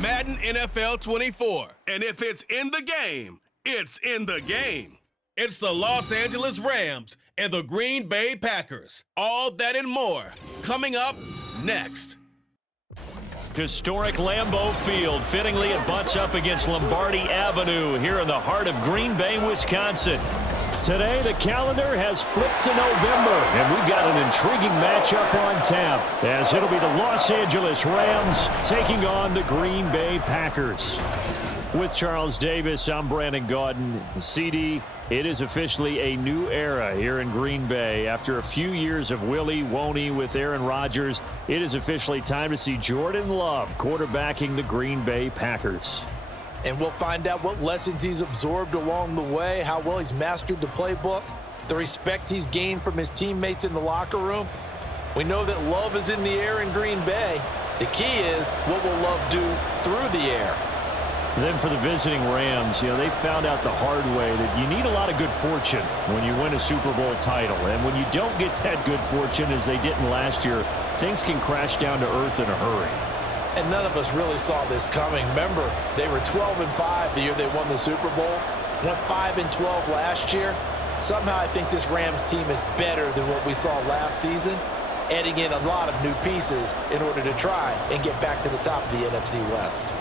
Madden NFL 24. And if it's in the game, it's in the game. It's the Los Angeles Rams and the Green Bay Packers. All that and more coming up next. Historic Lambeau Field. Fittingly, it butts up against Lombardi Avenue here in the heart of Green Bay, Wisconsin. Today, the calendar has flipped to November, and we've got an intriguing matchup on tap, as it'll be the Los Angeles Rams taking on the Green Bay Packers. With Charles Davis, I'm Brandon Gaudin. CD, it is officially a new era here in Green Bay. After a few years of Willie Woney with Aaron Rodgers, it is officially time to see Jordan Love quarterbacking the Green Bay Packers. And we'll find out what lessons he's absorbed along the way, how well he's mastered the playbook, the respect he's gained from his teammates in the locker room. We know that love is in the air in Green Bay. The key is, what will Love do through the air? Then for the visiting Rams, they found out the hard way that you need a lot of good fortune when you win a Super Bowl title. And when you don't get that good fortune, as they didn't last year, things can crash down to earth in a hurry. And none of us really saw this coming. Remember, they were 12-5 the year they won the Super Bowl. Went 5-12 last year. Somehow I think this Rams team is better than what we saw last season, adding in a lot of new pieces in order to try and get back to the top of the NFC West.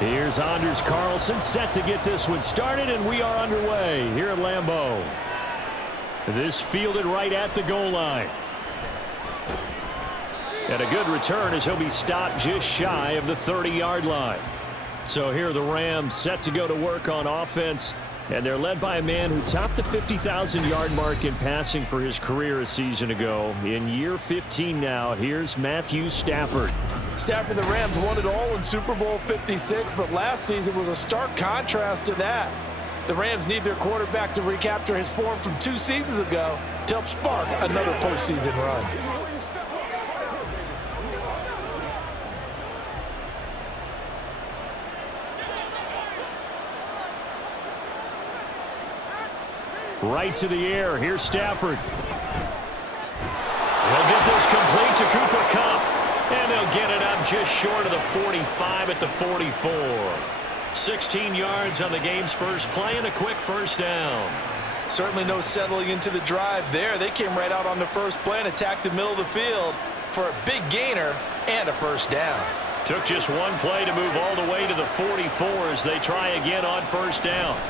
Here's Anders Carlson set to get this one started, and we are underway here at Lambeau. This fielded right at the goal line. And a good return as he'll be stopped just shy of the 30-yard line. So here are the Rams set to go to work on offense, and they're led by a man who topped the 50,000-yard mark in passing for his career a season ago. In year 15 now, here's Matthew Stafford. Stafford, the Rams won it all in Super Bowl 56, but last season was a stark contrast to that. The Rams need their quarterback to recapture his form from 2 seasons ago to help spark another postseason run. Right to the air. Here's Stafford. He'll get this complete to Cooper Kupp. And they'll get it up just short of the 45 at the 44. 16 yards on the game's first play and a quick first down. Certainly no settling into the drive there. They came right out on the first play and attacked the middle of the field for a big gainer and a first down. Took just one play to move all the way to the 44 as they try again on first down.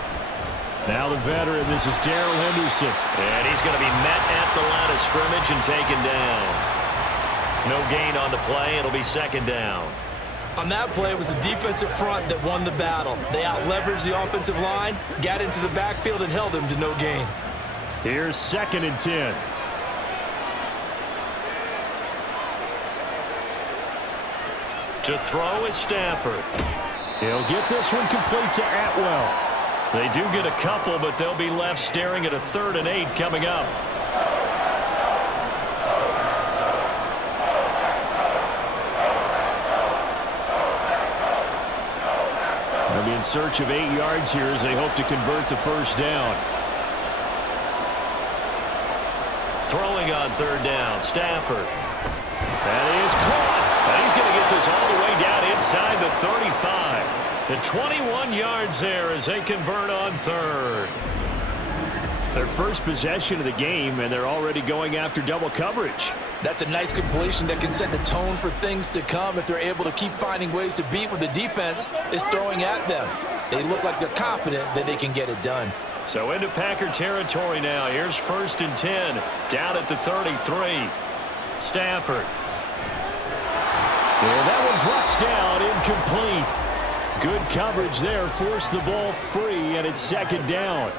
Now the veteran, this is Darrell Henderson. And he's going to be met at the line of scrimmage and taken down. No gain on the play. It'll be second down. On that play, it was the defensive front that won the battle. They out-leveraged the offensive line, got into the backfield, and held them to no gain. Here's 2nd and 10. To throw is Stafford. He'll get this one complete to Atwell. They do get a couple, but they'll be left staring at a 3rd and 8 coming up. They'll be in search of 8 yards here as they hope to convert the first down. Throwing on 3rd down, Stafford. That is caught. And he's going to get this all the way down inside the 35. The 21 yards there as they convert on 3rd. Their first possession of the game, and they're already going after double coverage. That's a nice completion that can set the tone for things to come if they're able to keep finding ways to beat what the defense is throwing at them. They look like they're confident that they can get it done. So into Packer territory now. Here's 1st and 10, down at the 33. Stafford. And that one drops down, incomplete. Good coverage there, forced the ball free, and it's 2nd down.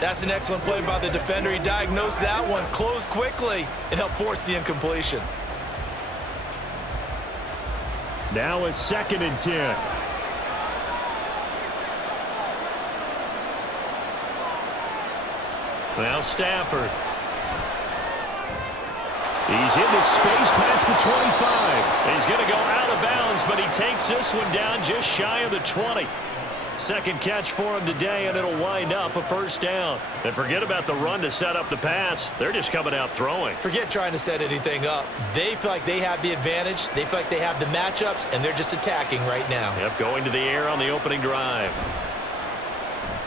That's an excellent play by the defender. He diagnosed that one, closed quickly, and helped force the incompletion. Now it's 2nd and 10. Now Stafford. He's into space past the 25. He's going to go out of bounds, but he takes this one down just shy of the 20. Second catch for him today, and it'll wind up a first down. And forget about the run to set up the pass. They're just coming out throwing. Forget trying to set anything up. They feel like they have the advantage. They feel like they have the matchups, and they're just attacking right now. Yep, going to the air on the opening drive.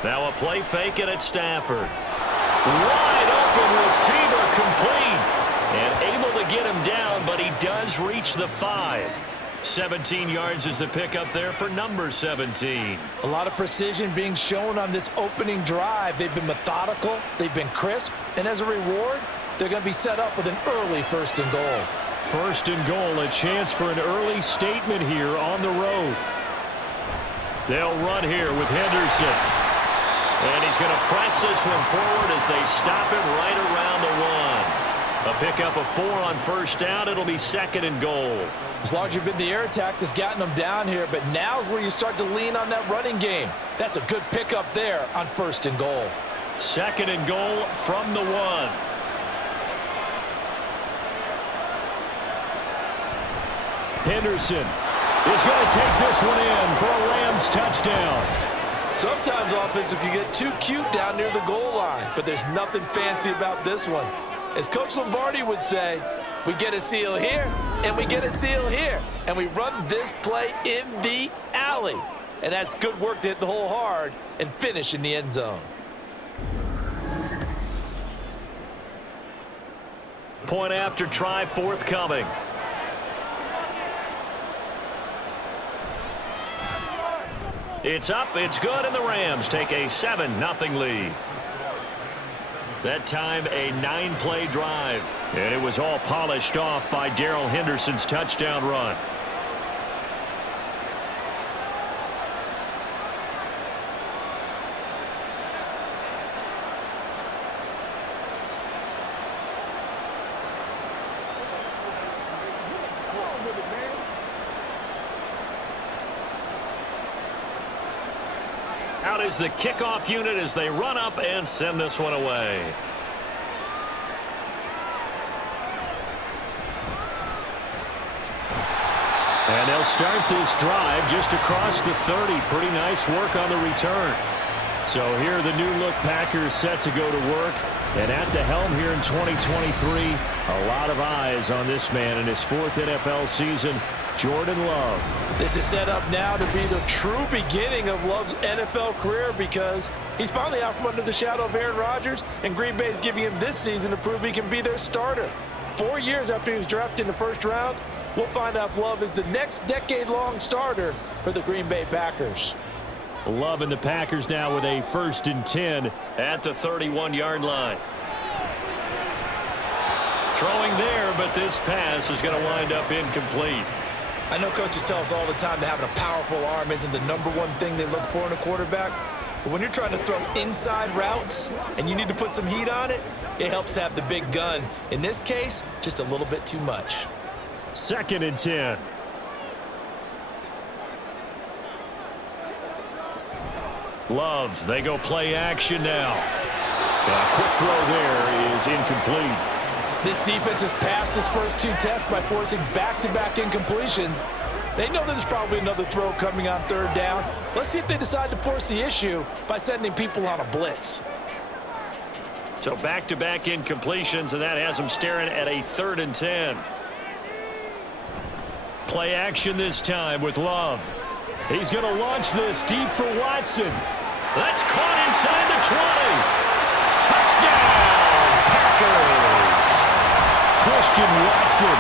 Now a play fake, and it's Stafford. Wide open receiver, complete. And able to get him down, but he does reach the 5. 17 yards is the pickup there for number 17. A lot of precision being shown on this opening drive. They've been methodical. They've been crisp. And as a reward, they're going to be set up with an early 1st and goal. 1st and goal, a chance for an early statement here on the road. They'll run here with Henderson. And he's going to press this one forward as they stop him right around the 1. A pickup of 4 on 1st down. It'll be 2nd and goal. As long as you've been the air attack that's gotten them down here, but now's where you start to lean on that running game. That's a good pickup there on 1st and goal. 2nd and goal from the 1. Henderson is going to take this one in for a Rams touchdown. Sometimes offensive can get too cute down near the goal line, but there's nothing fancy about this one. As Coach Lombardi would say, we get a seal here, and we get a seal here. And we run this play in the alley. And that's good work to hit the hole hard and finish in the end zone. Point after try forthcoming. It's up, it's good, and the Rams take a 7-0 lead. That time a 9-play drive. And it was all polished off by Darrell Henderson's touchdown run. Out is the kickoff unit as they run up and send this one away. And they'll start this drive just across the 30. Pretty nice work on the return. So here the new-look Packers set to go to work. And at the helm here in 2023, a lot of eyes on this man in his 4th NFL season, Jordan Love. This is set up now to be the true beginning of Love's NFL career because he's finally out from under the shadow of Aaron Rodgers, and Green Bay is giving him this season to prove he can be their starter. 4 years after he was drafted in the 1st round, we'll find out if Love is the next decade-long starter for the Green Bay Packers. Love and the Packers now with a 1st and 10 at the 31-yard line. Throwing there, but this pass is going to wind up incomplete. I know coaches tell us all the time that having a powerful arm isn't the #1 thing they look for in a quarterback. But when you're trying to throw inside routes and you need to put some heat on it, it helps have the big gun. In this case, just a little bit too much. 2nd and 10. Love, they go play action now. A quick throw there is incomplete. This defense has passed its first 2 tests by forcing back-to-back incompletions. They know there's probably another throw coming on 3rd down. Let's see if they decide to force the issue by sending people on a blitz. So back-to-back incompletions, and that has them staring at a 3rd and 10. Play action this time with Love. He's going to launch this deep for Watson. That's caught inside the 20. Touchdown, Packers. Christian Watson,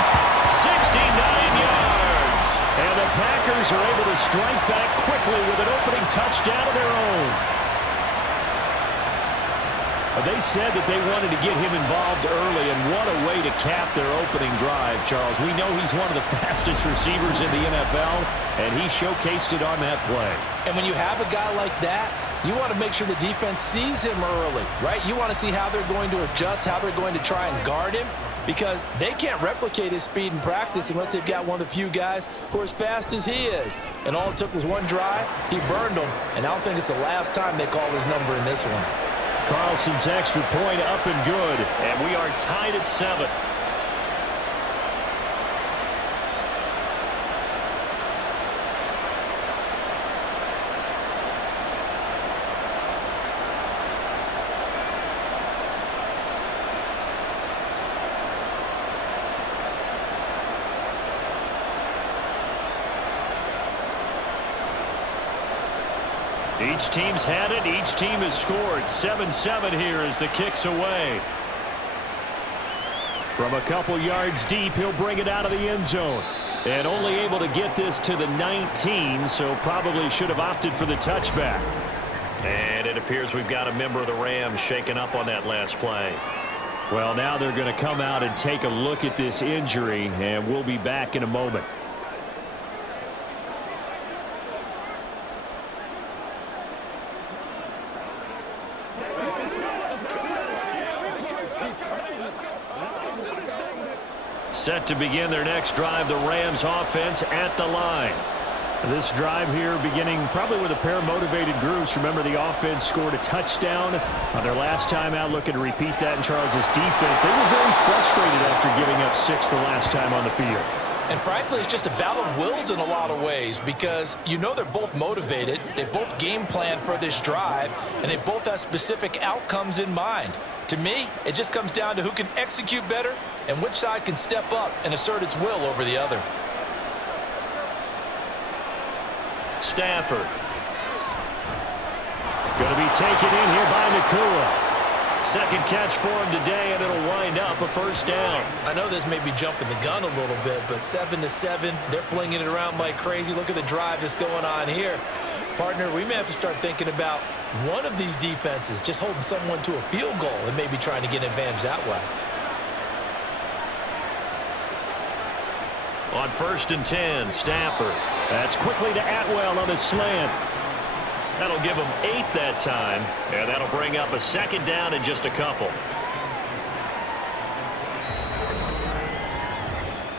69 yards. And the Packers are able to strike back quickly with an opening touchdown of their own. They said that they wanted to get him involved early, and what a way to cap their opening drive, Charles. We know he's one of the fastest receivers in the NFL, and he showcased it on that play. And when you have a guy like that, you want to make sure the defense sees him early, right? You want to see how they're going to adjust, how they're going to try and guard him, because they can't replicate his speed in practice unless they've got one of the few guys who are as fast as he is. And all it took was one drive. He burned them, and I don't think it's the last time they call his number in this one. Carlson's extra point up and good, and we are tied at 7. Each team's had it. Each team has scored. 7-7 here as the kick's away. From a couple yards deep, he'll bring it out of the end zone. And only able to get this to the 19, so probably should have opted for the touchback. And it appears we've got a member of the Rams shaken up on that last play. Well, now they're going to come out and take a look at this injury, and we'll be back in a moment. Set to begin their next drive, the Rams offense at the line. This drive here beginning probably with a pair of motivated groups. Remember, the offense scored a touchdown on their last time out, looking to repeat that in Charles' defense. They were very frustrated after giving up 6 the last time on the field. And frankly, it's just a battle of wills in a lot of ways because you know they're both motivated, they both game plan for this drive, and they both have specific outcomes in mind. To me, it just comes down to who can execute better and which side can step up and assert its will over the other. Stafford. Going to be taken in here by Nacua. Second catch for him today, and it'll wind up a first down. I know this may be jumping the gun a little bit, but 7-7, they're flinging it around like crazy. Look at the drive that's going on here. Partner, we may have to start thinking about one of these defenses just holding someone to a field goal and maybe trying to get an advantage that way. On 1st and 10, Stafford. That's quickly to Atwell on the slant. That'll give them 8 that time, and that'll bring up a second down in just a couple.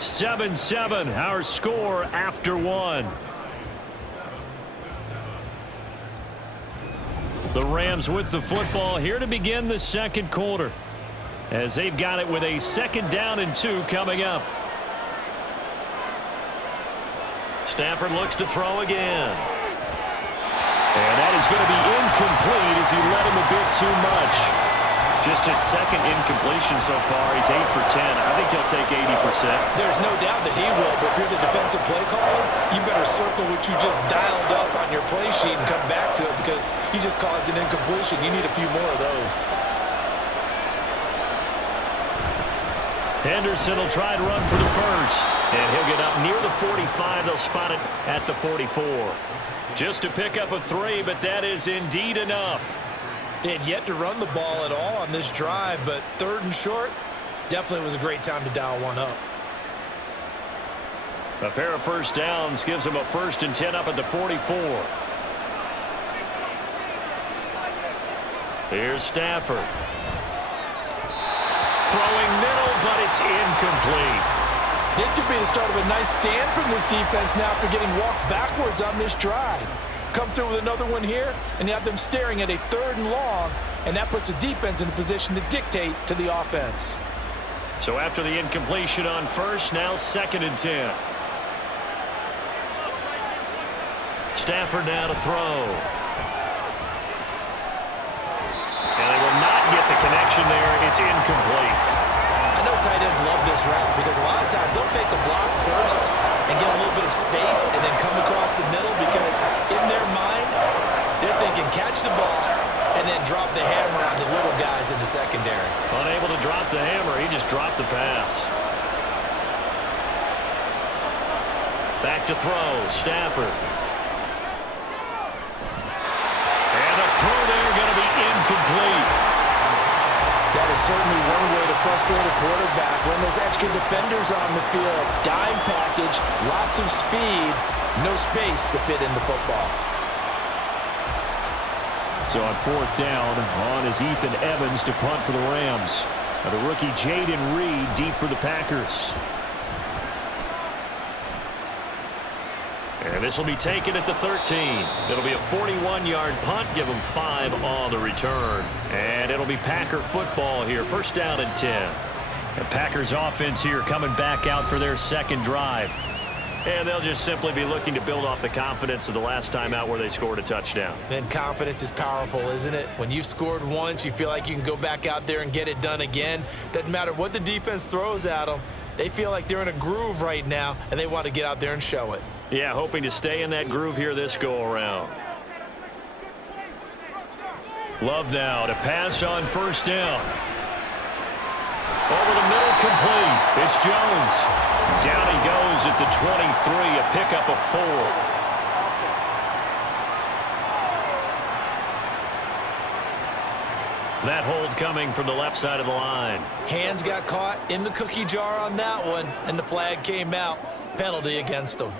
7-7, our score after 1. The Rams with the football here to begin the second quarter, as they've got it with a 2nd down and 2 coming up. Stafford looks to throw again. And that is going to be incomplete as he led him a bit too much. Just his 2nd incompletion so far. He's 8 for 10. I think he'll take 80%. There's no doubt that he will, but if you're the defensive play caller, you better circle what you just dialed up on your play sheet and come back to it because you just caused an incompletion. You need a few more of those. Henderson will try to run for the first. And he'll get up near the 45. They'll spot it at the 44. Just to pick up a 3, but that is indeed enough. They had yet to run the ball at all on this drive, but 3rd and short, definitely was a great time to dial one up. A pair of first downs gives them a 1st and 10 up at the 44. Here's Stafford. Throwing middle, but it's incomplete. This could be the start of a nice stand from this defense now after getting walked backwards on this drive. Come through with another one here, and you have them staring at a 3rd and long, and that puts the defense in a position to dictate to the offense. So after the incompletion on 1st, now 2nd and 10. Stafford now to throw. And they will not get the connection there. It's incomplete. I know tight ends love this route because a lot of times they'll fake a block first and get a little bit of space and then come across the middle because in their mind, they're thinking catch the ball and then drop the hammer on the little guys in the secondary. Unable to drop the hammer, he just dropped the pass. Back to throw, Stafford. And the throw there going to be incomplete. That is certainly one way to frustrate a quarterback when there's extra defenders on the field. Dime package, lots of speed, no space to fit in the football. So on 4th down, on is Ethan Evans to punt for the Rams. The rookie Jaden Reed deep for the Packers. And this will be taken at the 13. It'll be a 41-yard punt. Give them 5 on the return. And it'll be Packer football here. 1st down and 10. The Packers offense here coming back out for their 2nd drive. And they'll just simply be looking to build off the confidence of the last time out where they scored a touchdown. Then confidence is powerful, isn't it? When you've scored once, you feel like you can go back out there and get it done again. Doesn't matter what the defense throws at them. They feel like they're in a groove right now, and they want to get out there and show it. Yeah, hoping to stay in that groove here this go-around. Love now to pass on first down. Over the middle, complete. It's Jones. Down he goes at the 23, a pickup of 4. That hold coming from the left side of the line. Hands got caught in the cookie jar on that one, and the flag came out. Penalty against him.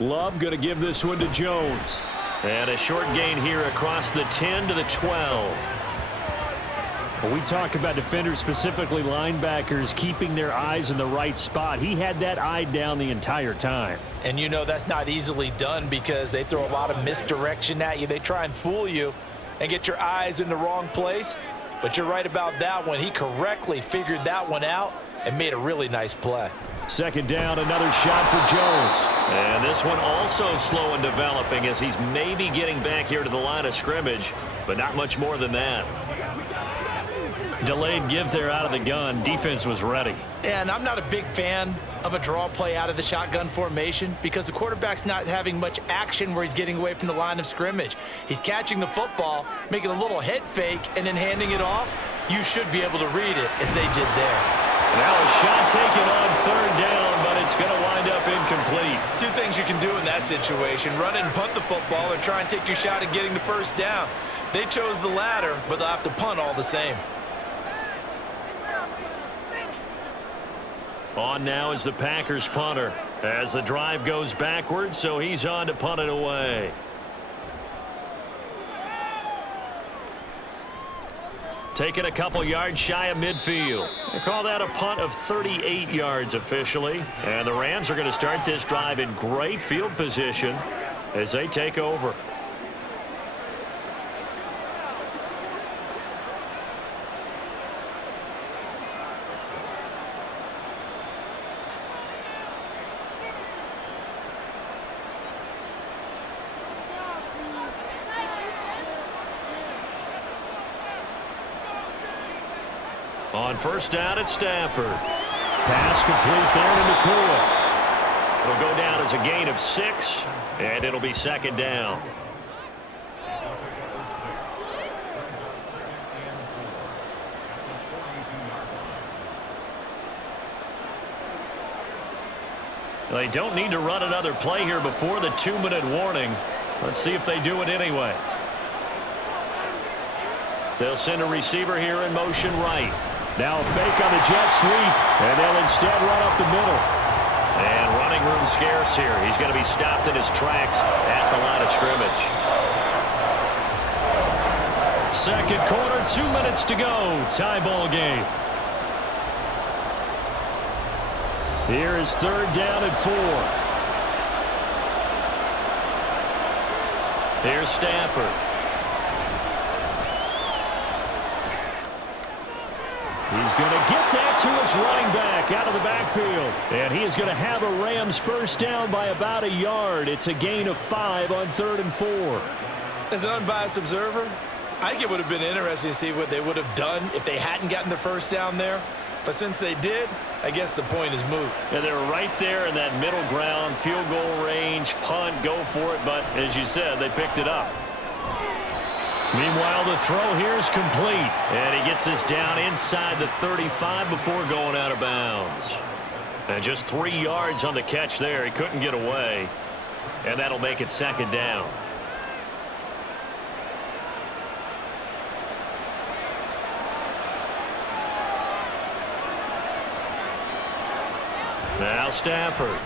Love going to give this one to Jones. And a short gain here across the 10 to the 12. When we talk about defenders, specifically linebackers, keeping their eyes in the right spot, he had that eye down the entire time. And you know that's not easily done because they throw a lot of misdirection at you. They try and fool you and get your eyes in the wrong place. But you're right about that one. He correctly figured that one out and made a really nice play. Second down, another shot for Jones. And this one also slow in developing as he's maybe getting back here to the line of scrimmage, but not much more than that. Delayed give there out of the gun. Defense was ready. And I'm not a big fan of a draw play out of the shotgun formation because the quarterback's not having much action where he's getting away from the line of scrimmage. He's catching the football, making a little head fake, and then handing it off. You should be able to read it as they did there. Now a shot taken on third down, but it's going to wind up incomplete. Two things you can do in that situation: run and punt the football, or try and take your shot at getting the first down. They chose the latter, but they'll have to punt all the same. On now is the Packers punter as the drive goes backwards, so he's on to punt it away. Taking a couple yards shy of midfield. They call that a punt of 38 yards officially. And the Rams are going to start this drive in great field position as they take over. On first down at Stafford. Pass complete there to Nakua. It'll go down as a gain of 6, and it'll be second down. They don't need to run another play here before the 2-minute warning. Let's see if they do it anyway. They'll send a receiver here in motion right. Now a fake on the jet sweep, and they'll instead run up the middle. And running room scarce here. He's going to be stopped in his tracks at the line of scrimmage. Second quarter, 2 minutes to go. Tie ball game. Here is third down and 4. Here's Stafford. He's going to get that to his running back out of the backfield. And he is going to have a Rams first down by about a yard. It's a gain of 5 on 3rd and 4. As an unbiased observer, I think it would have been interesting to see what they would have done if they hadn't gotten the first down there. But since they did, I guess the point is moot. Yeah, they were right there in that middle ground, field goal range, punt, go for it. But as you said, they picked it up. Meanwhile, the throw here is complete. And he gets this down inside the 35 before going out of bounds. And just 3 yards on the catch there. He couldn't get away. And that'll make it second down. Now Stafford.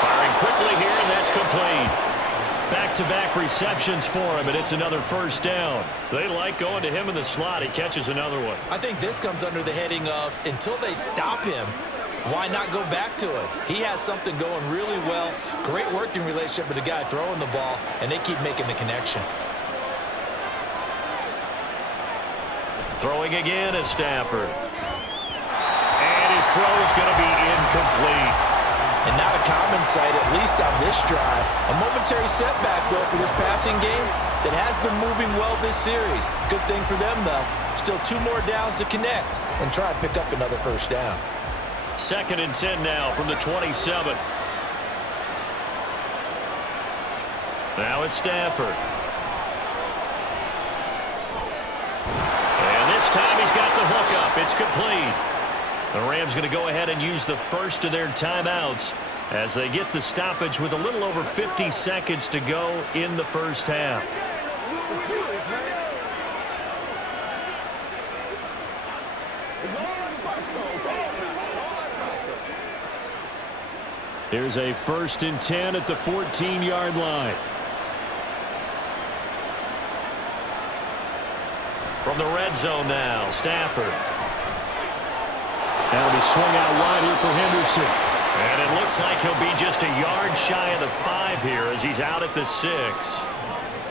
Firing quickly here, and that's complete. Back-to-back receptions for him, and it's another first down. They like going to him in the slot. He catches another one. I think this comes under the heading of, until they stop him, why not go back to it? He has something going really well. Great working relationship with the guy throwing the ball, and they keep making the connection. Throwing again is Stafford. And his throw is going to be incomplete. And not a common sight, at least on this drive. A momentary setback, though, for this passing game. that has been moving well this series. Good thing for them, though. Still 2 more downs to connect and try and pick up another first down. 2nd and 10 now from the 27. Now it's Stafford. And this time he's got the hook up. It's complete. The Rams going to go ahead and use the first of their timeouts as they get the stoppage with a little over 50 seconds to go in the first half. Here's a 1st and 10 at the 14-yard line. From the red zone now, Stafford. That'll be swung out wide here for Henderson. And it looks like he'll be just a yard shy of the 5 here as he's out at the 6.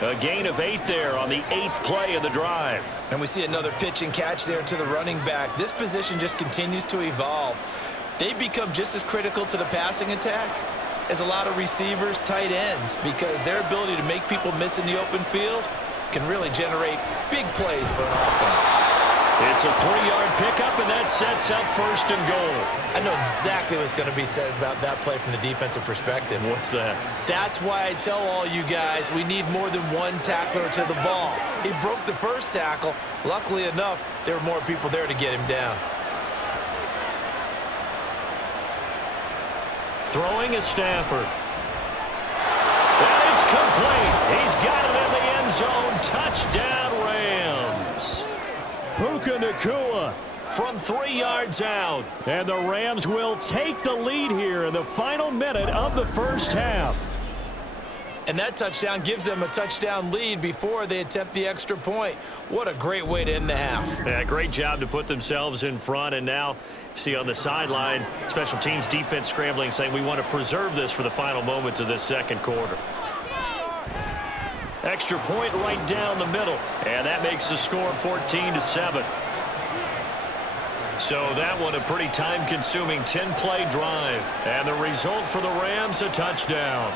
A gain of 8 there on the 8th play of the drive. And we see another pitch and catch there to the running back. This position just continues to evolve. They become just as critical to the passing attack as a lot of receivers, tight ends, because their ability to make people miss in the open field can really generate big plays for an offense. It's a 3-yard pickup, and that sets up 1st and goal. I know exactly what's going to be said about that play from the defensive perspective. What's that? That's why I tell all you guys we need more than one tackler to the ball. He broke the first tackle. Luckily enough, there were more people there to get him down. Throwing is Stafford. And it's complete. He's got it in the end zone. Touchdown, Rams. Puka Nacua From 3 yards out. And the Rams will take the lead here in the final minute of the first half. And that touchdown gives them a touchdown lead before they attempt the extra point. What a great way to end the half. Yeah, great job to put themselves in front. And now, see on the sideline, special teams defense scrambling, saying we want to preserve this for the final moments of this second quarter. Extra point right down the middle. And that makes the score 14-7. So that one a pretty time-consuming 10-play drive. And the result for the Rams, a touchdown.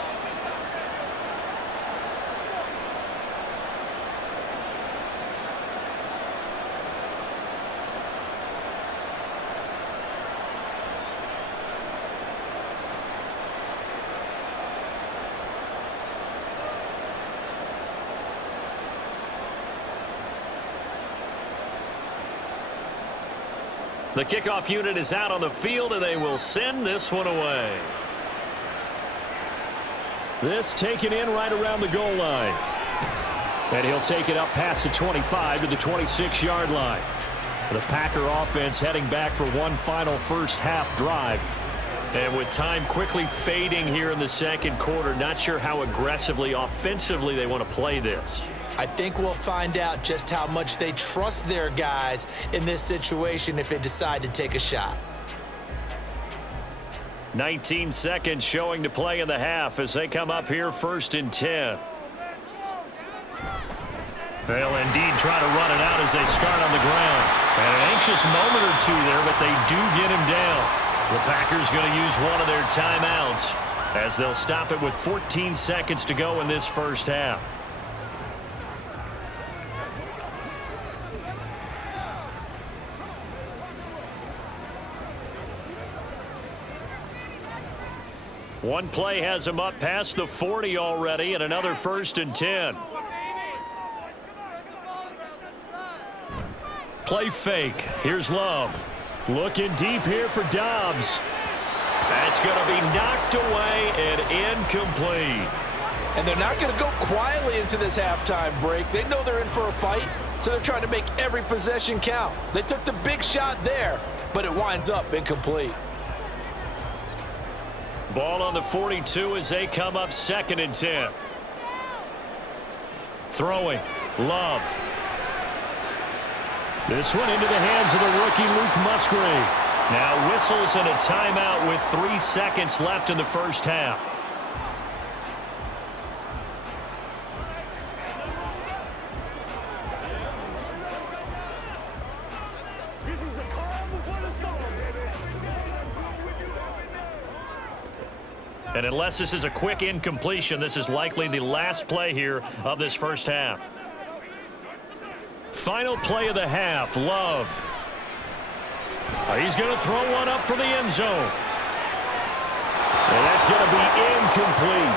The kickoff unit is out on the field, and they will send this one away. This taken in right around the goal line. And he'll take it up past the 25 to the 26-yard line. The Packer offense heading back for one final first half drive. And with time quickly fading here in the second quarter, not sure how aggressively, offensively they want to play this. I think we'll find out just how much they trust their guys in this situation if they decide to take a shot. 19 seconds showing to play in the half as they come up here 1st and 10. They'll indeed try to run it out as they start on the ground. And an anxious moment or two there, but they do get him down. The Packers going to use one of their timeouts as they'll stop it with 14 seconds to go in this first half. One play has him up past the 40 already, and another 1st and 10. Play fake. Here's Love. Looking deep here for Dobbs. That's going to be knocked away and incomplete. And they're not going to go quietly into this halftime break. They know they're in for a fight, so they're trying to make every possession count. They took the big shot there, but it winds up incomplete. Ball on the 42 as they come up 2nd and 10. Throwing. Love. This one into the hands of the rookie Luke Musgrave. Now whistles and a timeout with 3 seconds left in the first half. And unless this is a quick incompletion, this is likely the last play here of this first half. Final play of the half, Love. He's going to throw one up from the end zone. And that's going to be incomplete.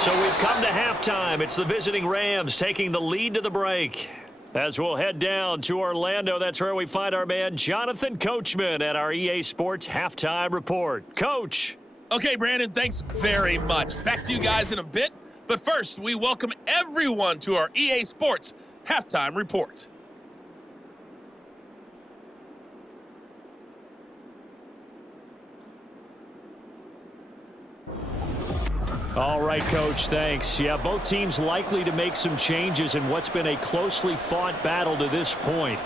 So we've come to halftime. It's the visiting Rams taking the lead to the break. As we'll head down to Orlando, that's where we find our man Jonathan Coachman at our EA Sports Halftime Report. Coach. Okay, Brandon, thanks very much. Back to you guys in a bit. But first, we welcome everyone to our EA Sports Halftime Report. All right, Coach, thanks. Yeah, both teams likely to make some changes in what's been a closely fought battle to this point.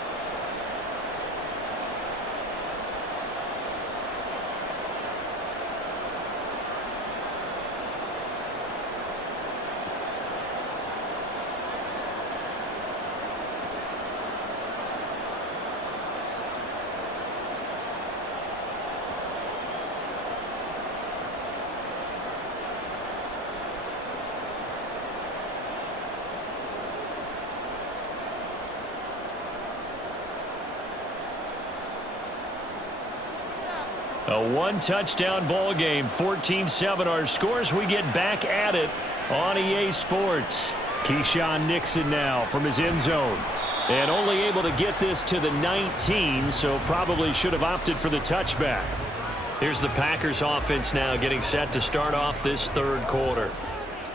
A one-touchdown ball game, 14-7 our scores. We get back at it on EA Sports. Keyshawn Nixon now from his end zone. And only able to get this to the 19, so probably should have opted for the touchback. Here's the Packers offense now getting set to start off this third quarter.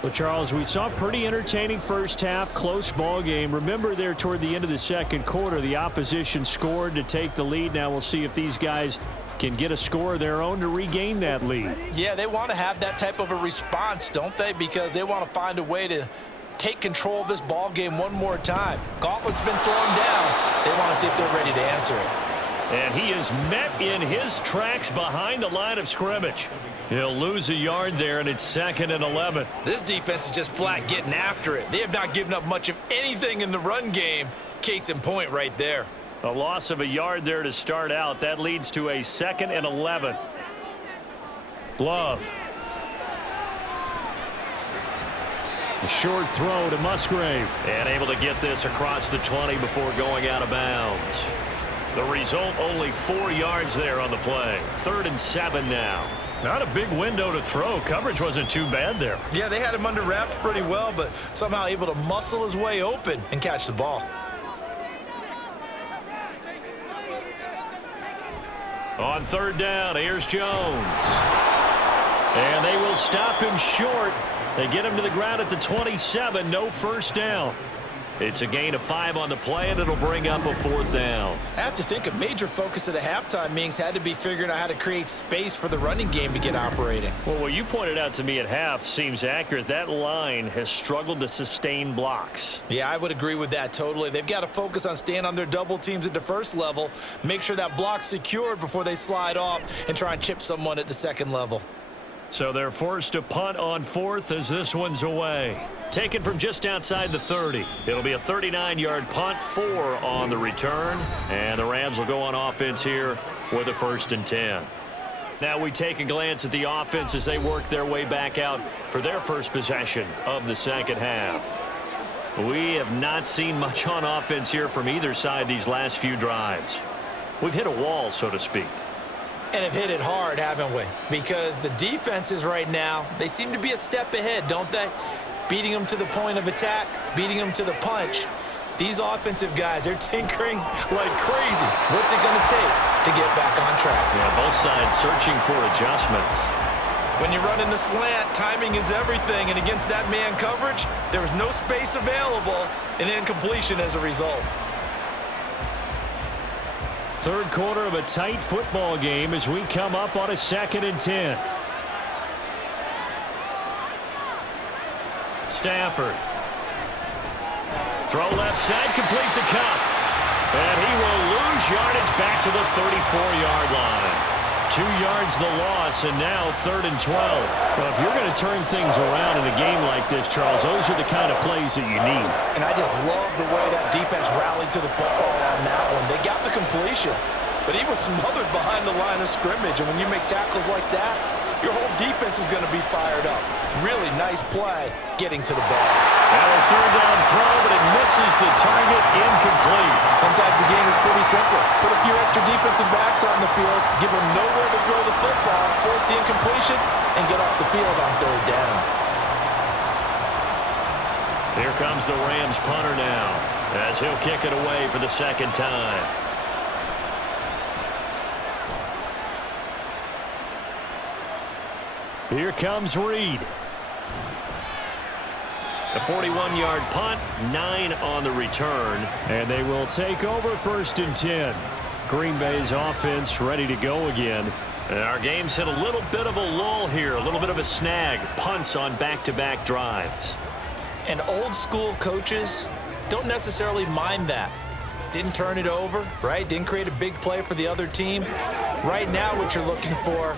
Well, Charles, we saw a pretty entertaining first half, close ball game. Remember there toward the end of the second quarter, the opposition scored to take the lead. Now we'll see if these guys can get a score of their own to regain that lead. Yeah, they want to have that type of a response, don't they? Because they want to find a way to take control of this ball game one more time. Gauntlet's been thrown down. They want to see if they're ready to answer it. And he is met in his tracks behind the line of scrimmage. He'll lose a yard there, and it's 2nd and 11. This defense is just flat getting after it. They have not given up much of anything in the run game. Case in point right there. A loss of a yard there to start out. That leads to a 2nd and 11. Love. A short throw to Musgrave. And able to get this across the 20 before going out of bounds. The result, only 4 yards there on the play. 3rd and 7 now. Not a big window to throw. Coverage wasn't too bad there. Yeah, they had him under wraps pretty well, but somehow able to muscle his way open and catch the ball. On 3rd down, here's Jones. And they will stop him short. They get him to the ground at the 27, no first down. It's a gain of 5 on the play, and it'll bring up a 4th down. I have to think a major focus of the halftime meetings had to be figuring out how to create space for the running game to get operating. Well, what you pointed out to me at half seems accurate. That line has struggled to sustain blocks. Yeah, I would agree with that totally. They've got to focus on staying on their double teams at the first level, make sure that block's secured before they slide off and try and chip someone at the second level. So they're forced to punt on 4th as this one's away. Taken from just outside the 30. It'll be a 39-yard punt, 4 on the return. And the Rams will go on offense here with a 1st and 10. Now we take a glance at the offense as they work their way back out for their first possession of the second half. We have not seen much on offense here from either side these last few drives. We've hit a wall, so to speak. And have hit it hard, haven't we? Because the defenses right now, they seem to be a step ahead, don't they? Beating them to the point of attack, beating them to the punch. These offensive guys, they're tinkering like crazy. What's it going to take to get back on track? Yeah, both sides searching for adjustments. When you run in the slant, timing is everything. And against that man coverage, there was no space available, and incompletion as a result. Third quarter of a tight football game as we come up on a 2nd and 10. Stafford. Throw left side, complete to Kupp. And he will lose yardage back to the 34-yard line. 2 yards the loss, and now 3rd and 12. Well, if you're going to turn things around in a game like this, Charles, those are the kind of plays that you need. And I just love the way that defense rallied to the football on that one. They got the completion, but he was smothered behind the line of scrimmage. And when you make tackles like that, your whole defense is going to be fired up. Really nice play getting to the ball. And a third down throw, but it misses the target, incomplete. Sometimes the game is pretty simple. Put a few extra defensive backs on the field, give them nowhere to throw the football, force the incompletion, and get off the field on third down. Here comes the Rams punter now, as he'll kick it away for the second time. Here comes Reed. A 41-yard punt, 9 on the return, and they will take over 1st and 10. Green Bay's offense ready to go again. And our game's hit a little bit of a lull here, a little bit of a snag. Punts on back-to-back drives. And old school coaches don't necessarily mind that. Didn't turn it over, right? Didn't create a big play for the other team. Right now what you're looking for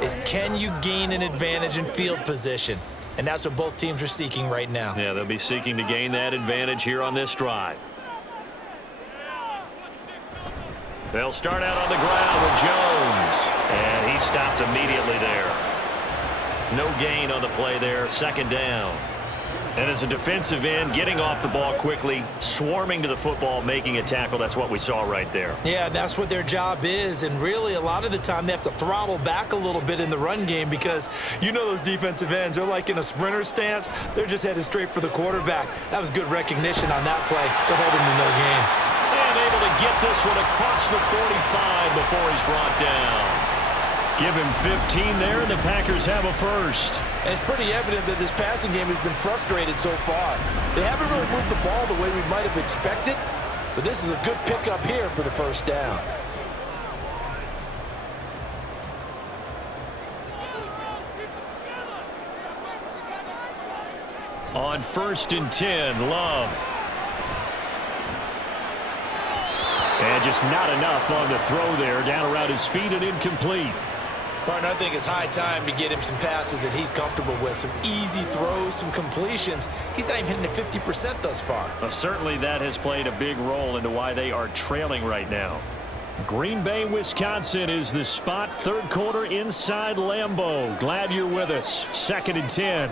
is, can you gain an advantage in field position? And that's what both teams are seeking right now. Yeah, they'll be seeking to gain that advantage here on this drive. They'll start out on the ground with Jones. And he stopped immediately there. No gain on the play there, 2nd down. And as a defensive end, getting off the ball quickly, swarming to the football, making a tackle, that's what we saw right there. Yeah, that's what their job is. And really, a lot of the time, they have to throttle back a little bit in the run game because you know those defensive ends, they're like in a sprinter stance. They're just headed straight for the quarterback. That was good recognition on that play to hold him to no gain. And able to get this one across the 45 before he's brought down. Give him 15 there, and the Packers have a first. And it's pretty evident that this passing game has been frustrated so far. They haven't really moved the ball the way we might have expected, but this is a good pickup here for the 1st down. On 1st and 10, Love. And just not enough on the throw there, down around his feet and incomplete. Partner, I think it's high time to get him some passes that he's comfortable with, some easy throws, some completions. He's not even hitting at 50% thus far. Well, certainly that has played a big role into why they are trailing right now. Green Bay, Wisconsin is the spot. 3rd quarter inside Lambeau. Glad you're with us. 2nd and 10.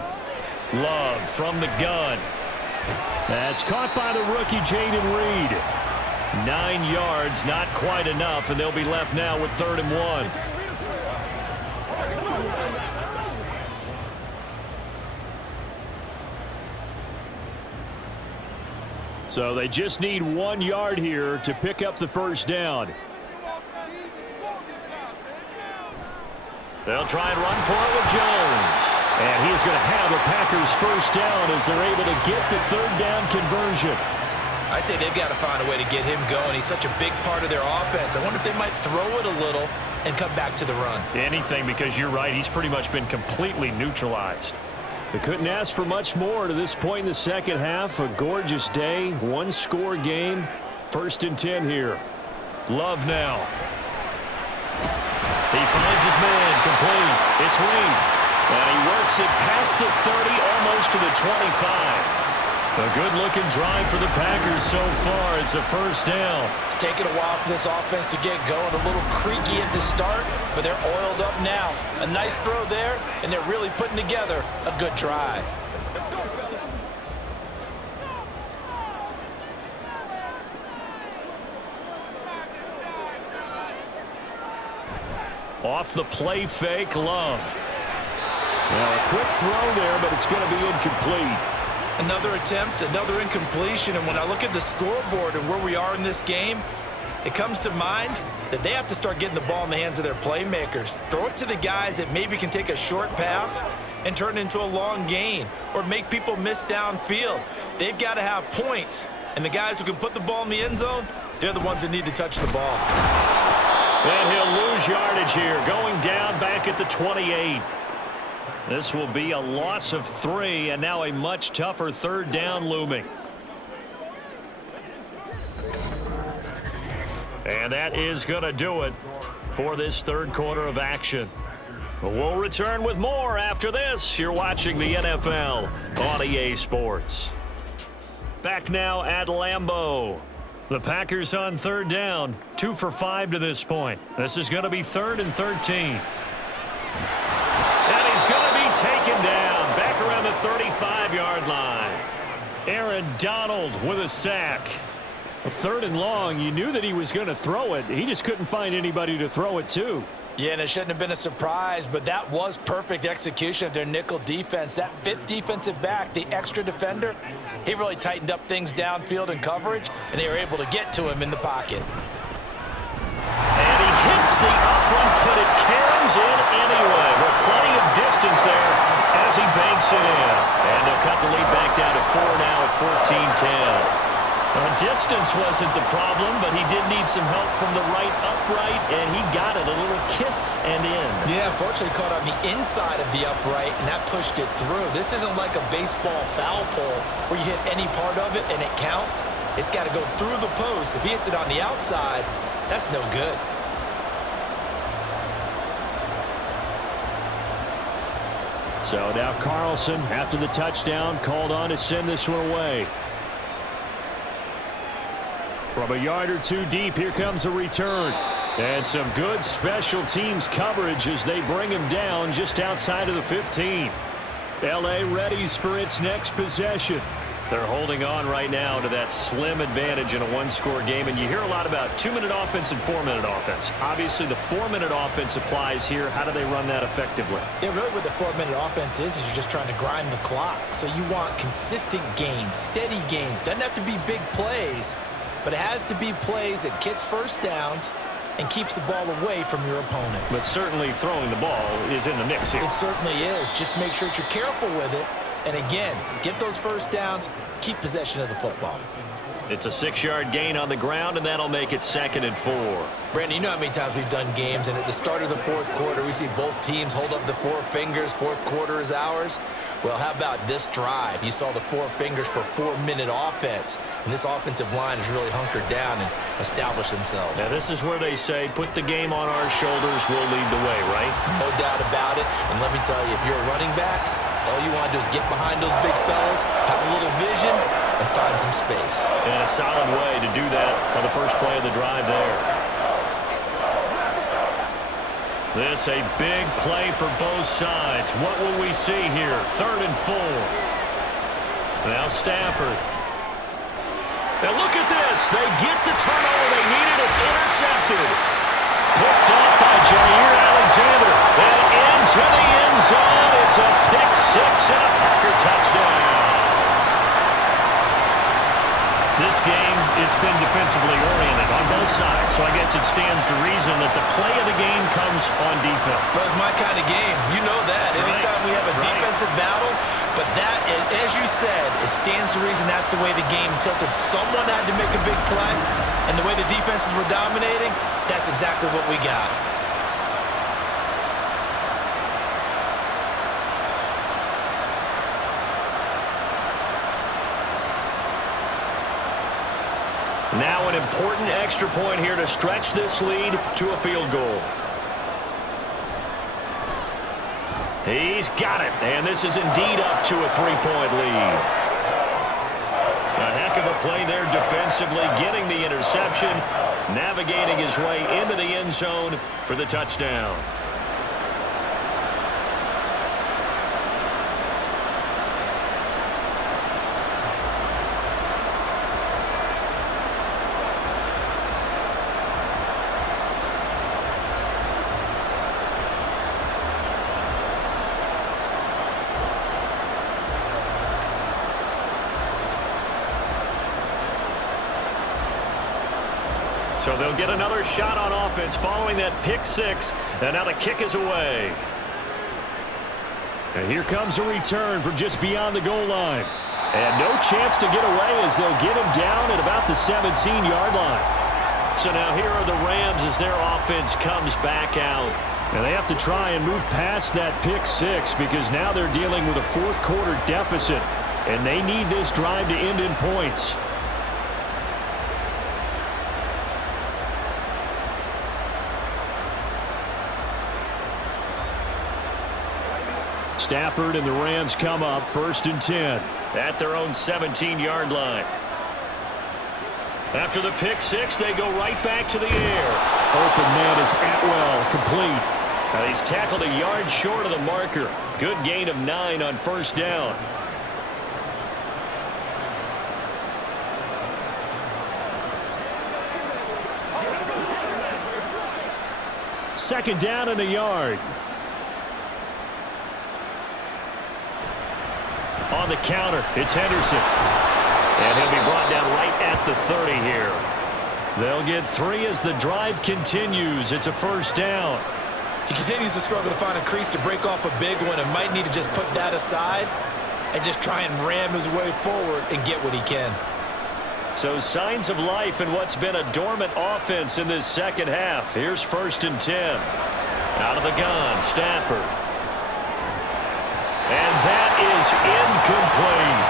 Love from the gun. That's caught by the rookie Jaden Reed. 9 yards, not quite enough, and they'll be left now with 3rd and 1. So they just need 1 yard here to pick up the 1st down. They'll try and run for it with Jones. And he's going to have the Packers 1st down as they're able to get the 3rd down conversion. I'd say they've got to find a way to get him going. He's such a big part of their offense. I wonder if they might throw it a little and come back to the run. Anything, because you're right. He's pretty much been completely neutralized. They couldn't ask for much more to this point in the second half. A gorgeous day, 1-score game. 1st and 10 here. Love now. He finds his man, complete. It's Reed. And he works it past the 30, almost to the 25. A good-looking drive for the Packers so far. It's a 1st down. It's taken a while for this offense to get going. A little creaky at the start, but they're oiled up now. A nice throw there, and they're really putting together a good drive. Off the play fake, Love. Now a quick throw there, but it's going to be incomplete. Another attempt, another incompletion, and when I look at the scoreboard and where we are in this game, it comes to mind that they have to start getting the ball in the hands of their playmakers. Throw it to the guys that maybe can take a short pass and turn it into a long gain or make people miss downfield. They've got to have points, and the guys who can put the ball in the end zone, they're the ones that need to touch the ball. And he'll lose yardage here, going down back at the 28. This will be a loss of 3, and now a much tougher 3rd down looming. And that is going to do it for this 3rd quarter of action. We'll return with more after this. You're watching the NFL on EA Sports. Back now at Lambeau. The Packers on 3rd down, 2 for 5 to this point. This is going to be 3rd and 13. taken down back around the 35-yard line. Aaron Donald with a sack. A 3rd and long. You knew that he was going to throw it. He just couldn't find anybody to throw it to. Yeah, and it shouldn't have been a surprise, but that was perfect execution of their nickel defense. That 5th defensive back, the extra defender, he really tightened up things downfield in coverage, and they were able to get to him in the pocket. And he hits the upright, but it caroms in anyway. With plenty of distance there as he banks it in. And they'll cut the lead back down to 4 now at 14-10. Distance wasn't the problem, but he did need some help from the right upright, and he got it. A little kiss and in. Yeah, unfortunately caught on the inside of the upright, and that pushed it through. This isn't like a baseball foul pole where you hit any part of it and it counts. It's got to go through the post. If he hits it on the outside, that's no good. So now Carlson, after the touchdown, called on to send this one away. From a yard or two deep, here comes a return. And some good special teams coverage as they bring him down just outside of the 15. L.A. readies for its next possession. They're holding on right now to that slim advantage in a one-score game. And you hear a lot about 2-minute offense and 4-minute offense. Obviously, the 4-minute offense applies here. How do they run that effectively? Yeah, really what the 4-minute offense is you're just trying to grind the clock. So you want consistent gains, steady gains. Doesn't have to be big plays, but it has to be plays that gets first downs and keeps the ball away from your opponent. But certainly throwing the ball is in the mix here. It certainly is. Just make sure that you're careful with it. And again, get those first downs, keep possession of the football. It's a 6-yard gain on the ground, and that'll make it 2nd and 4. Brandon, you know how many times we've done games, and at the start of the 4th quarter, we see both teams hold up the 4 fingers, 4th quarter is ours. Well, how about this drive? You saw the 4 fingers for 4-minute offense, and this offensive line has really hunkered down and established themselves. Now, this is where they say, put the game on our shoulders, we'll lead the way, right? No doubt about it, and let me tell you, if you're a running back, all you want to do is get behind those big fellas, have a little vision, and find some space. And a solid way to do that on the first play of the drive there. This a big play for both sides. What will we see here? 3rd and 4. Now Stafford. Now look at this. They get the turnover they needed. It's intercepted. Picked up by Jair Alexander. And into the end zone. It's a pick 6 and a Packer touchdown. This game, it's been defensively oriented on both sides, so I guess it stands to reason that the play of the game comes on defense. So it's my kind of game. You know that. Anytime we have a defensive battle, but that, as you said, it stands to reason that's the way the game tilted. Someone had to make a big play, and the way the defenses were dominating, that's exactly what we got. Now an important extra point here to stretch this lead to a field goal. He's got it, and this is indeed up to a 3-point lead. A heck of a play there defensively, getting the interception, navigating his way into the end zone for the touchdown. So they'll get another shot on offense following that pick 6, and now the kick is away. And here comes a return from just beyond the goal line. And no chance to get away as they'll get him down at about the 17-yard line. So now here are the Rams as their offense comes back out. And they have to try and move past that pick 6 because now they're dealing with a 4th quarter deficit. And they need this drive to end in points. Stafford and the Rams come up 1st and 10 at their own 17-yard line. After the pick 6, they go right back to the air. Open man is Atwell, complete. He's tackled a yard short of the marker. Good gain of 9 on first down. Second down and a yard. On the counter, it's Henderson. And he'll be brought down right at the 30 here. They'll get 3 as the drive continues. It's a first down. He continues to struggle to find a crease to break off a big one and might need to just put that aside and just try and ram his way forward and get what he can. So signs of life in what's been a dormant offense in this second half. Here's 1st and 10. Out of the gun, Stafford. And that is incomplete.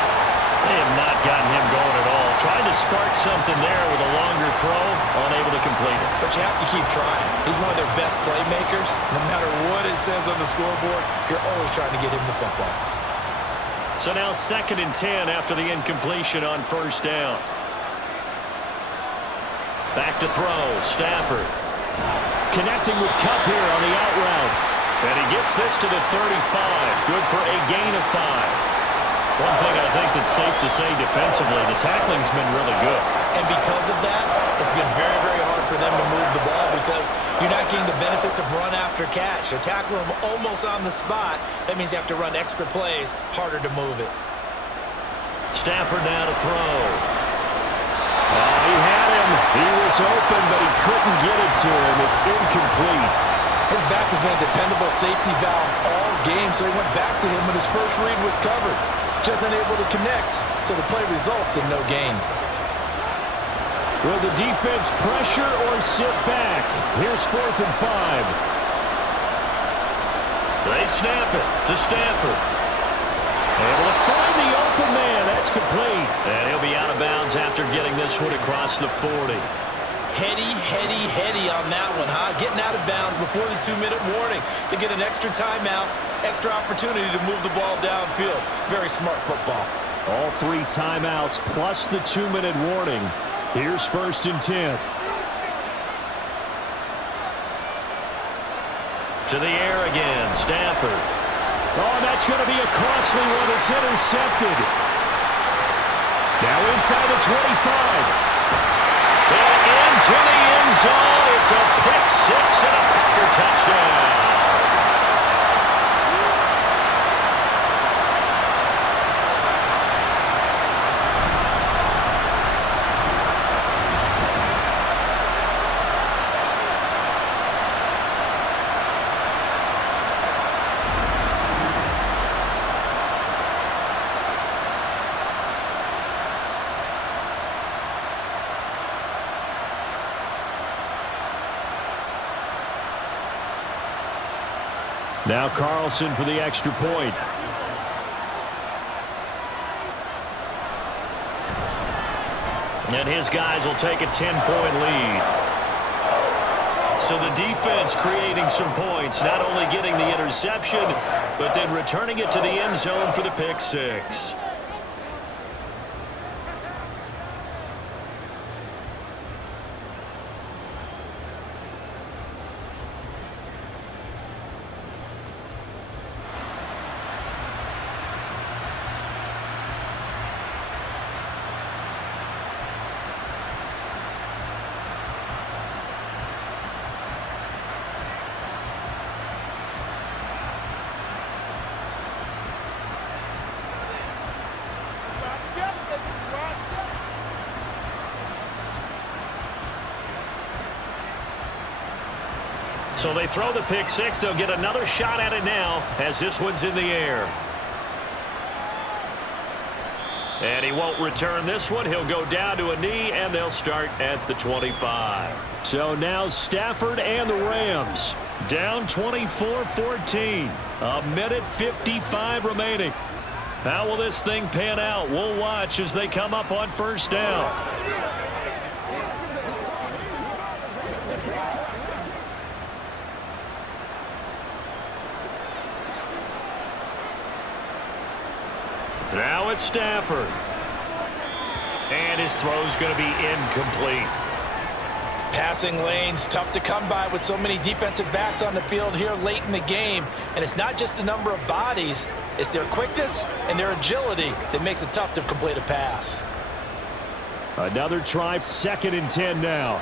They have not gotten him going at all. Trying to spark something there with a longer throw, unable to complete it. But you have to keep trying. He's one of their best playmakers. No matter what it says on the scoreboard, you're always trying to get him the football. So now 2nd and 10 after the incompletion on first down. Back to throw, Stafford. Connecting with Kupp here on the out route. And he gets this to the 35. Good for a gain of 5. One thing I think that's safe to say defensively, the tackling's been really good. And because of that, it's been very, very hard for them to move the ball because you're not getting the benefits of run after catch. They're tackling them almost on the spot. That means you have to run extra plays, harder to move it. Stafford now to throw. He had him. He was open, but he couldn't get it to him. It's incomplete. His back has been a dependable safety valve all game, so he went back to him when his first read was covered. Just unable to connect, so the play results in no gain. Will the defense pressure or sit back? Here's 4th and 5. They snap it to Stafford. Able to find the open man. That's complete. And he'll be out of bounds after getting this one across the 40. Heady on that one, huh? Getting out of bounds before the 2-minute warning. They get an extra timeout, extra opportunity to move the ball downfield. Very smart football. All 3 timeouts plus the 2-minute warning. Here's 1st and 10. To the air again, Stafford. Oh, that's going to be a costly one. It's intercepted. Now inside the 25. And into the end zone. It's a pick 6 and a Packer touchdown. Now Carlson for the extra point. And his guys will take a 10-point lead. So the defense creating some points, not only getting the interception, but then returning it to the end zone for the pick 6. So they throw the pick 6. They'll get another shot at it now as this one's in the air. And he won't return this one. He'll go down to a knee, and they'll start at the 25. So now Stafford and the Rams down 24-14. A minute 55 remaining. How will this thing pan out? We'll watch as they come up on first down. Now it's Stafford. And his throw's going to be incomplete. Passing lanes, tough to come by with so many defensive backs on the field here late in the game. And it's not just the number of bodies, it's their quickness and their agility that makes it tough to complete a pass. Another try, 2nd and 10 now.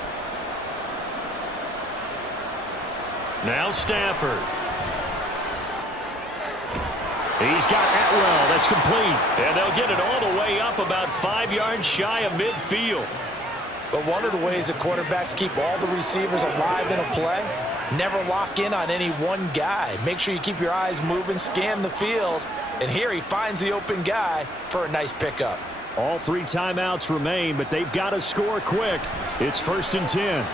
Now Stafford. He's got Atwell. That's complete. And they'll get it all the way up about 5 yards shy of midfield. But one of the ways that quarterbacks keep all the receivers alive in a play, never lock in on any one guy. Make sure you keep your eyes moving, scan the field. And here he finds the open guy for a nice pickup. All 3 timeouts remain, but they've got to score quick. It's 1st and 10.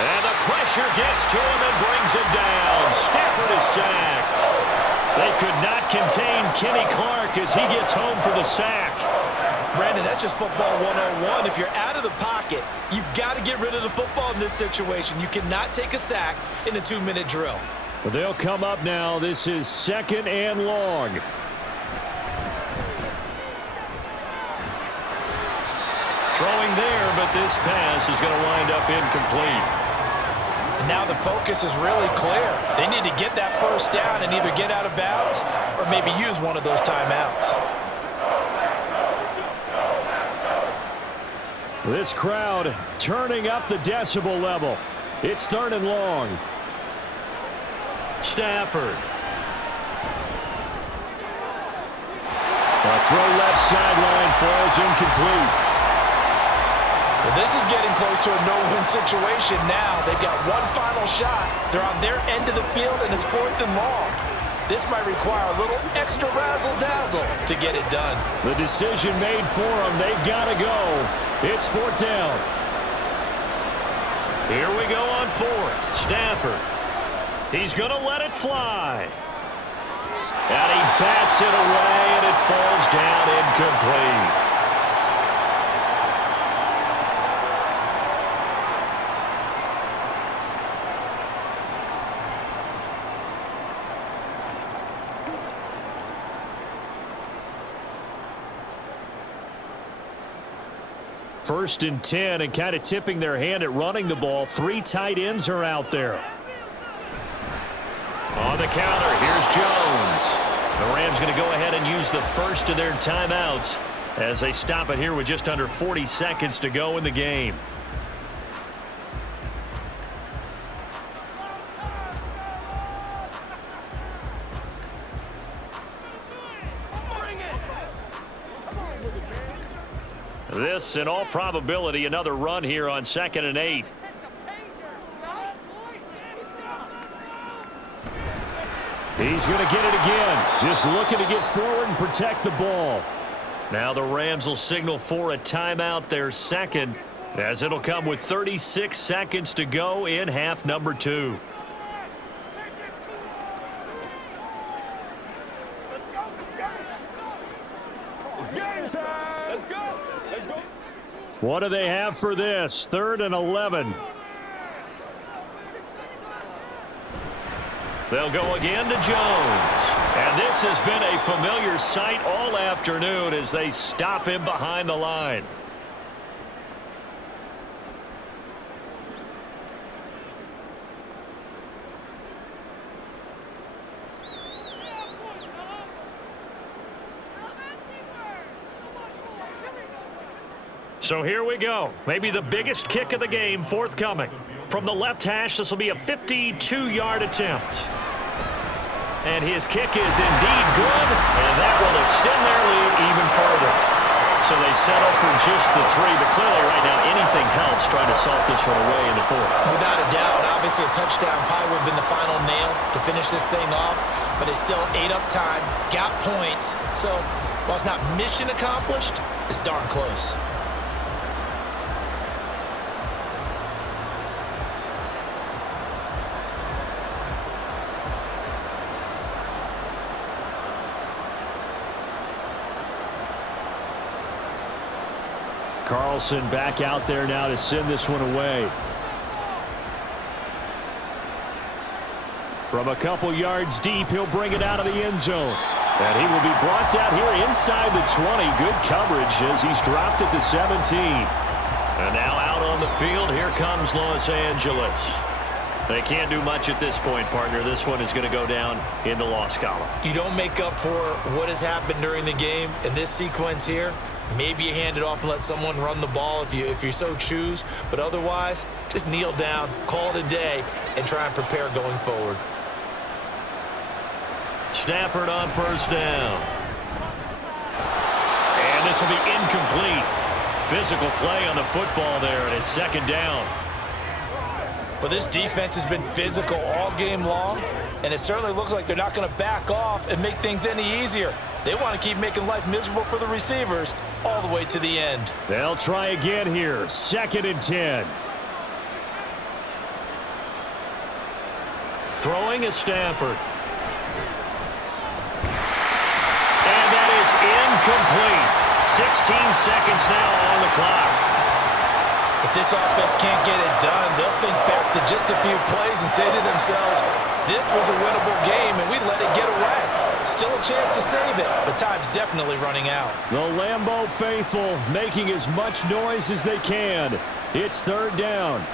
And the pressure gets to him and brings him down. Stafford is sacked. They could not contain Kenny Clark as he gets home for the sack. Brandon, that's just football 101. If you're out of the pocket, you've got to get rid of the football in this situation. You cannot take a sack in a 2-minute drill. But they'll come up now. This is 2nd and long. Throwing there, but this pass is going to wind up incomplete. And now the focus is really clear. They need to get that 1st down and either get out of bounds or maybe use one of those timeouts. This crowd turning up the decibel level. It's 3rd and long. Stafford. A throw left sideline falls incomplete. Well, this is getting close to a no-win situation now. They've got one final shot. They're on their end of the field, and it's 4th and long. This might require a little extra razzle-dazzle to get it done. The decision made for them. They've got to go. It's 4th down. Here we go on 4th. Stafford. He's going to let it fly. And he bats it away, and it falls down incomplete. First and 10, and kind of tipping their hand at running the ball. 3 tight ends are out there. On the counter, here's Jones. The Rams going to go ahead and use the first of their timeouts as they stop it here with just under 40 seconds to go in the game. This, in all probability, another run here on 2nd and 8. He's going to get it again. Just looking to get forward and protect the ball. Now the Rams will signal for a timeout, their 2nd, as it'll come with 36 seconds to go in half number 2. What do they have for this? 3rd and 11. They'll go again to Jones. And this has been a familiar sight all afternoon as they stop him behind the line. So here we go. Maybe the biggest kick of the game forthcoming. From the left hash, this will be a 52-yard attempt. And his kick is indeed good, and that will extend their lead even further. So they settle for just the 3, but clearly right now anything helps trying to salt this one away in the 4th. Without a doubt, obviously a touchdown probably would have been the final nail to finish this thing off, but it's still ate up time, got points. So while it's not mission accomplished, it's darn close. Carlson back out there now to send this one away. From a couple yards deep, he'll bring it out of the end zone. And he will be brought down here inside the 20. Good coverage as he's dropped at the 17. And now out on the field, here comes Los Angeles. They can't do much at this point, partner. This one is going to go down in the loss column. You don't make up for what has happened during the game in this sequence here. Maybe you hand it off and let someone run the ball if you so choose. But otherwise, just kneel down, call it a day, and try and prepare going forward. Stafford on first down. And this will be incomplete. Physical play on the football there, and it's second down. Well, this defense has been physical all game long, and it certainly looks like they're not going to back off and make things any easier. They want to keep making life miserable for the receivers all the way to the end. They'll try again here. 2nd and 10. Throwing is Stafford. And that is incomplete. 16 seconds now on the clock. If this offense can't get it done, they'll think back to just a few plays and say to themselves, this was a winnable game and we let it get away. Still a chance to save it, but time's definitely running out. The Lambeau faithful making as much noise as they can. It's 3rd down.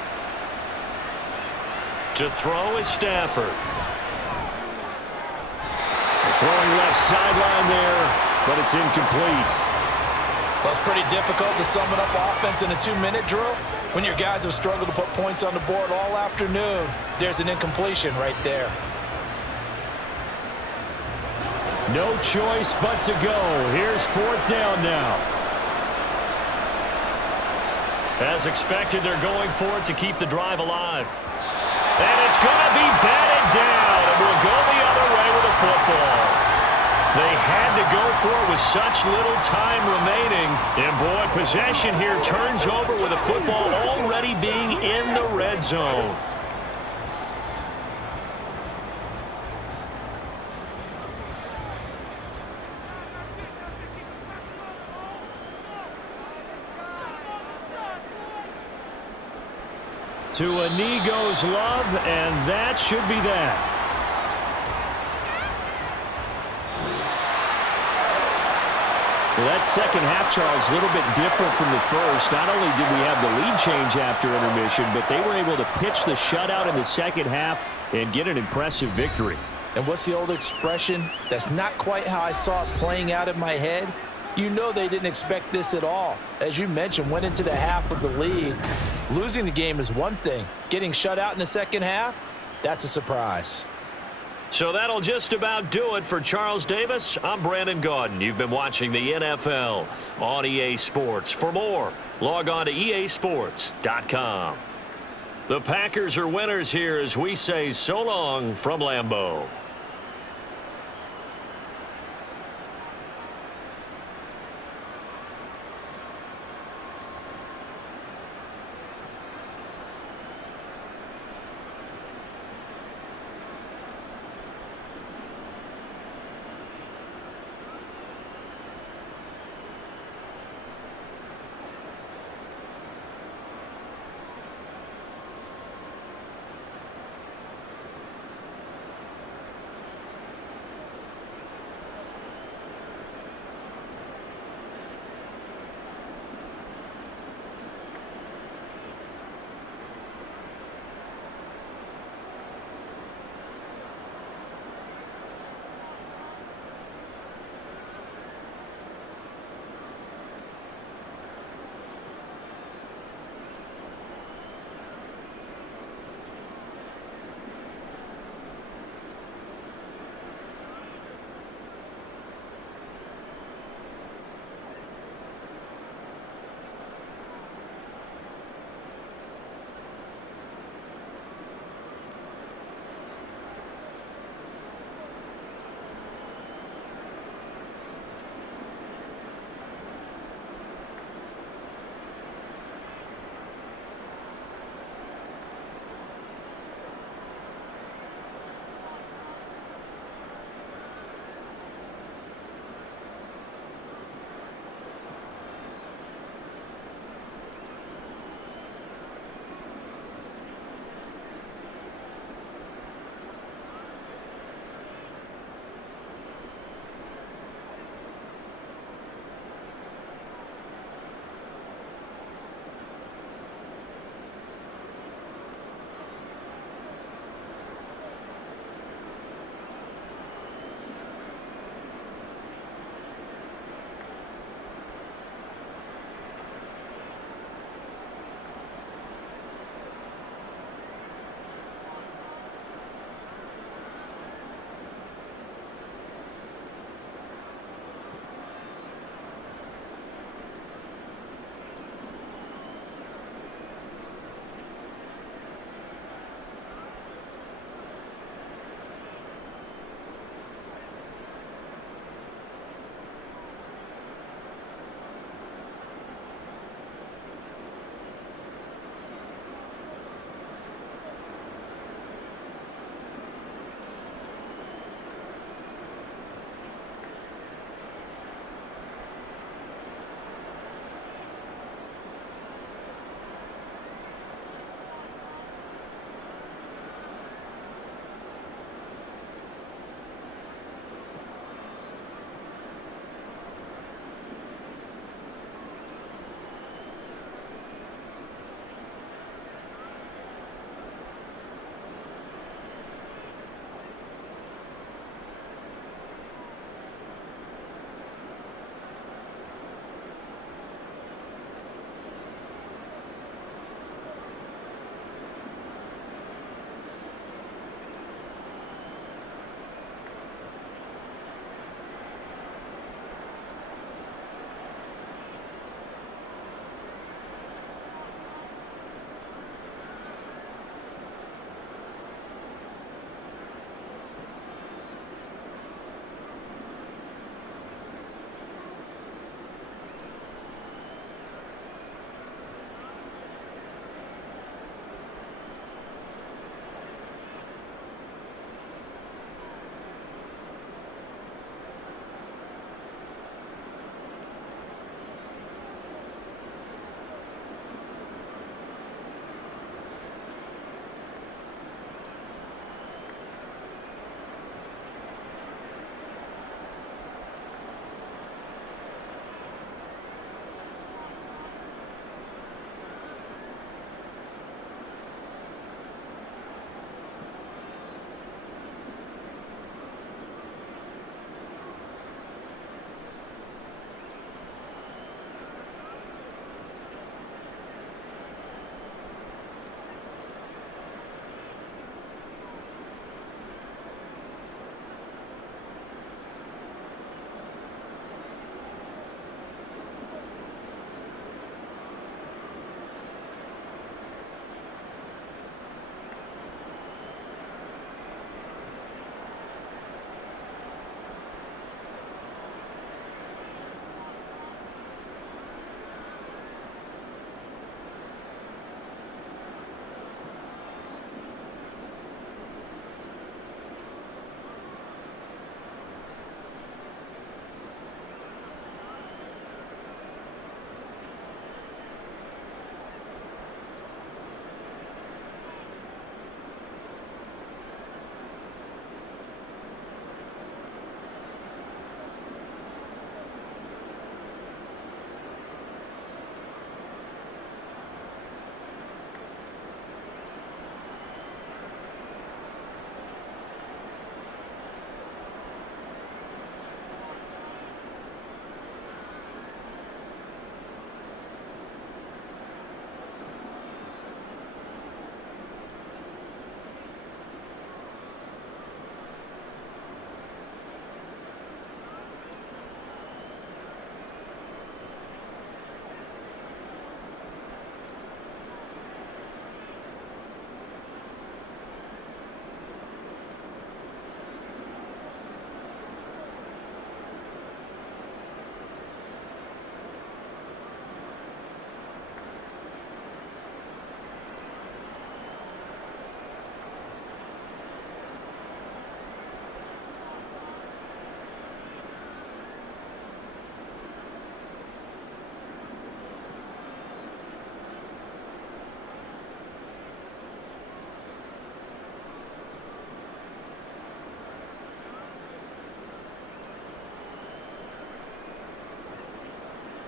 To throw is Stafford. Throwing left sideline there, but it's incomplete. Well, it's pretty difficult to sum it up offense in a 2-minute drill. When your guys have struggled to put points on the board all afternoon, there's an incompletion right there. No choice but to go. Here's 4th down now. As expected, they're going for it to keep the drive alive. And it's going to be batted down, and we'll go the other way with the football. They had to go for it with such little time remaining. And, boy, possession here turns over with the football already being in the red zone. To a knee goes Love, and that should be that. Well, that second half, Charles, a little bit different from the first. Not only did we have the lead change after intermission, but they were able to pitch the shutout in the second half and get an impressive victory. And what's the old expression? That's not quite how I saw it playing out in my head. You know they didn't expect this at all. As you mentioned, went into the half with the lead. Losing the game is one thing. Getting shut out in the second half, that's a surprise. So that'll just about do it for Charles Davis. I'm Brandon Gaudin. You've been watching the NFL on EA Sports. For more, log on to easports.com. The Packers are winners here as we say so long from Lambeau.